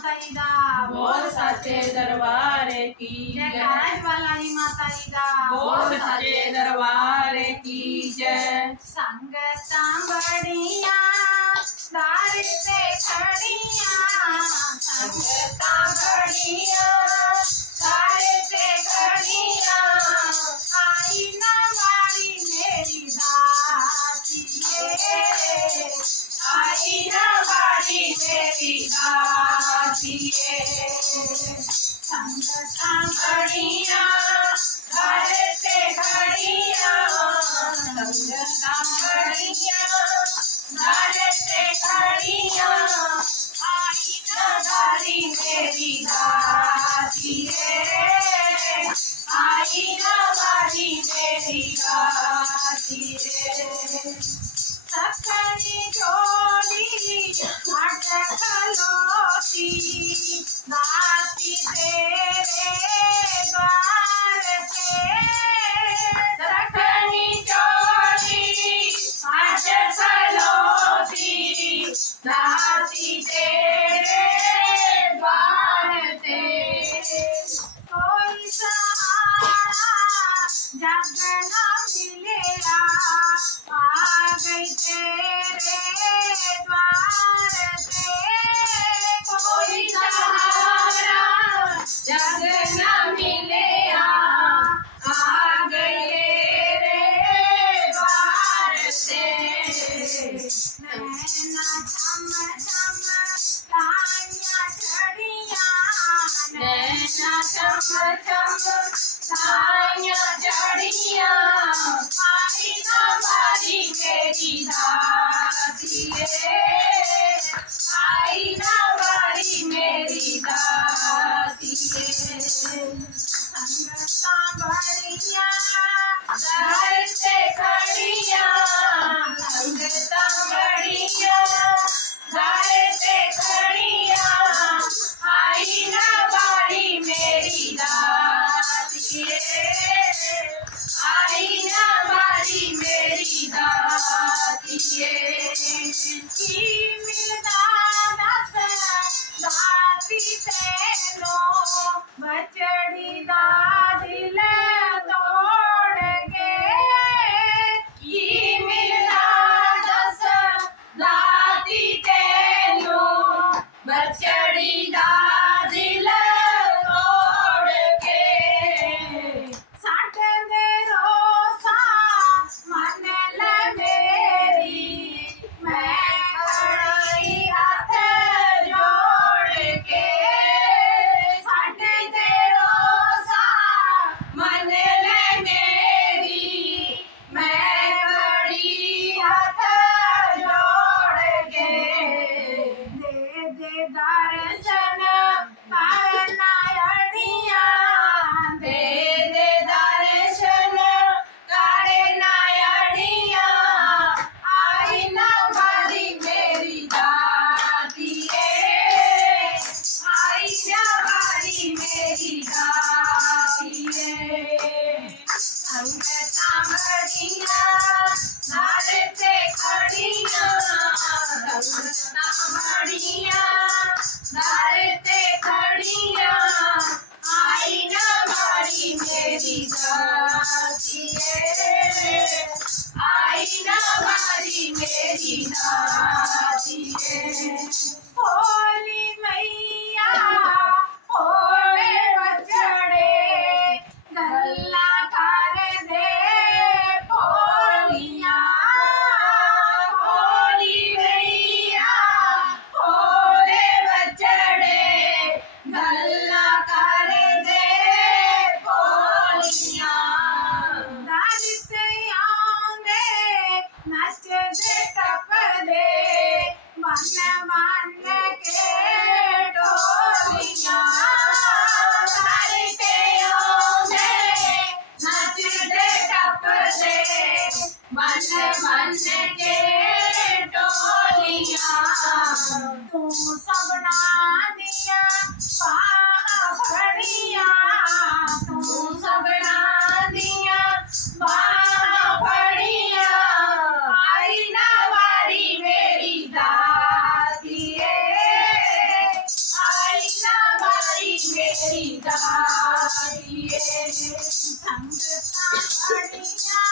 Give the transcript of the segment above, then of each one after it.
माता जी दा बोल सच्चे दरबार की जय जय। काज वाला जी माता जी दा बोल सच्चे दरबार की जय। संगतां बड़िया दार पे खड़िया संगतां बड़िया दार पे खड़िया आई ना वाली मेरी दातिए आई ना वाली मेरी दातिए संगतां बड़िया दार पे खड़िया संगतां बड़िया दार पे खड़िया आई ना वाली मेरी दातिए आई ना वाली मेरी दातिए सखनी जोड़ी हट खलोती दाती तेरे द्वार पे सखनी जोड़ी हट खलोती दाती तेरे द्वार पे कोई सहारा जग न मिलेगा आ गई तेरे द्वार पे कोई सहारा जग न मिलेगा आ गई तेरे द्वार से नैना चम चम ताइयां चढ़िया नैना चम चम ताइयां चढ़िया आई ना वाली मेरी दातिए आई ना वाली मेरी दातिए संगतां बड़िया दर से खड़िया संगतां बड़िया दर से खड़िया आई ना वाली मेरी दातिए आई ना वाली मेरी दातिए की मिलदा दस दाती तेनो बचड़ी दा दिल तोड़ के की मिलदा दस दाती तेनो बचड़ी दा दिल तोड़ के साढ़े दे रोसा मन ले मेरी मैं खड़ी हाथ जोड़ के साढ़े दे रोसा मन ले मेरी मैं खड़ी हाथ जोड़ के दे दर्शन करना अड़िया दे दर्शन करना अड़िया आई ना वाली मेरी दातिए आई ना वाली मेरी दातिए संगतां बड़िया दार पे खड़िया संगतां बड़िया दाती है संगता बड़िया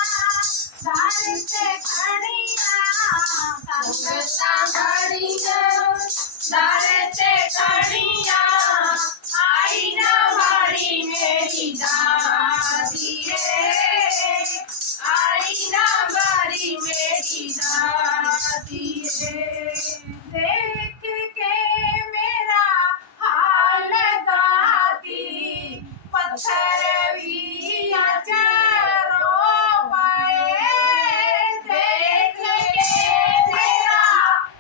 दार से खड़िया संगता बड़िया दार से खड़िया आई ना बारी मेरी दाती है आई ना बारी मेरी दाती है देख के मेरा हाल दाती पत्थर भी अचारो पाए देख के मेरा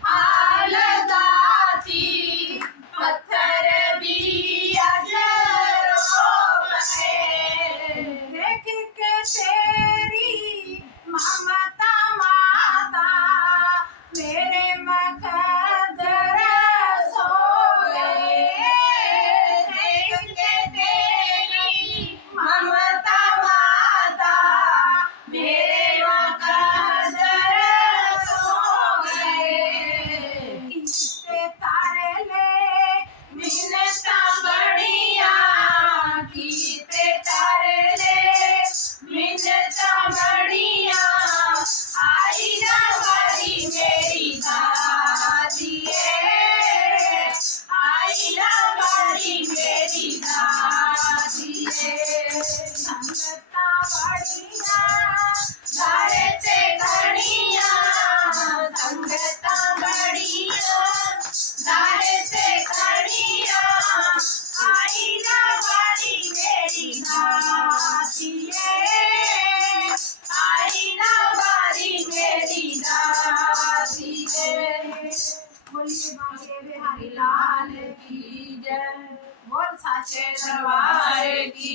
हाल दाती पत्थर भी अचारो पाए देख के तेरी ममता माता मेरे मकदर सो गए देख के तेरी ममता माता मेरे मकदर सो गए किससे तारे ले मिन्नता बड़िया कीते तारे ले मिन्नता बड़िया आई ना बारी मेरी दाती है आई ना बारी मेरी दाती है संगता बड़िया दारे से घड़िया संगता बड़िया दारे से घड़िया आई ना बारी मेरी दाती है आई ना बारी मेरी दाती है बोलिए बागे बिहारी लाल की जय बोल साचे दरबार दरबार की